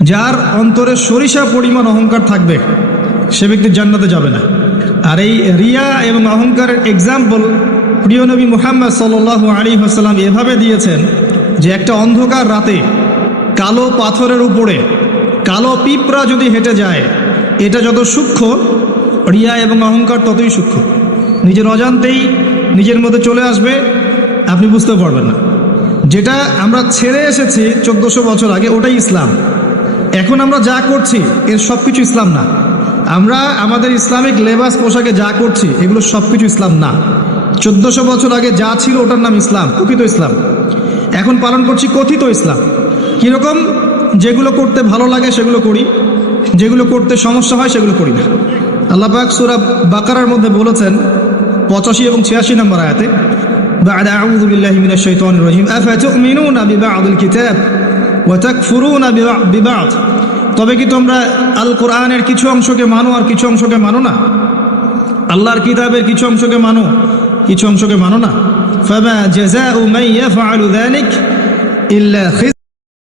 যার অন্তরে সরিষা পরিমাণ অহংকার থাকবে সে ব্যক্তি জান্নাতে যাবে না। আর এই রিয়া এবং অহংকারের এক্সাম্পল প্রিয় নবী মুহাম্মদ সাল্লাল্লাহু আলাইহি ওয়াসাল্লাম এভাবে দিয়েছেন যে একটা অন্ধকার রাতে কালো পাথরের উপরে কালো পিঁপড়া যদি হেঁটে যায়, এটা যত সূক্ষ্ম, রিয়া এবং অহংকার ততই সূক্ষ্ম। নিজের অজান্তেই নিজের মধ্যে চলে আসবে, আপনি বুঝতে পারবেন না। যেটা আমরা ছেড়ে এসেছি 1400 বছর আগে, ওটাই ইসলাম। এখন আমরা যা করছি এর সব কিছু ইসলাম না। আমরা আমাদের ইসলামিক লেবাস পোশাকে যা করছি এগুলো সব কিছু ইসলাম না। 1400 বছর আগে যা ছিল ওটার নাম ইসলাম, প্রকৃত ইসলাম। এখন পালন করছি কথিত ইসলাম। কীরকম? যেগুলো করতে ভালো লাগে সেগুলো করি, যেগুলো করতে সমস্যা হয় সেগুলো করি না। আল্লাহ পাক সূরা বাকারার মধ্যে বলেছেন 85 এবং 86 নম্বর আয়াতে, বা'দা আউযু বিল্লাহি মিনাশ শাইতানির রাজীম আফাতুমিনুনা বিবা'দিল কিতাব ওয়া তাকফুরুনা বিবা'দ। তবে কি তোমরা আল কোরআনের কিছু অংশকে মানো আর কিছু অংশকে মানো না? আল্লাহর কিতাবের কিছু অংশকে মানো, কিছু অংশকে মানো না। ফামা জাযাউ মান ইয়াফআলু যালিক ইল্লা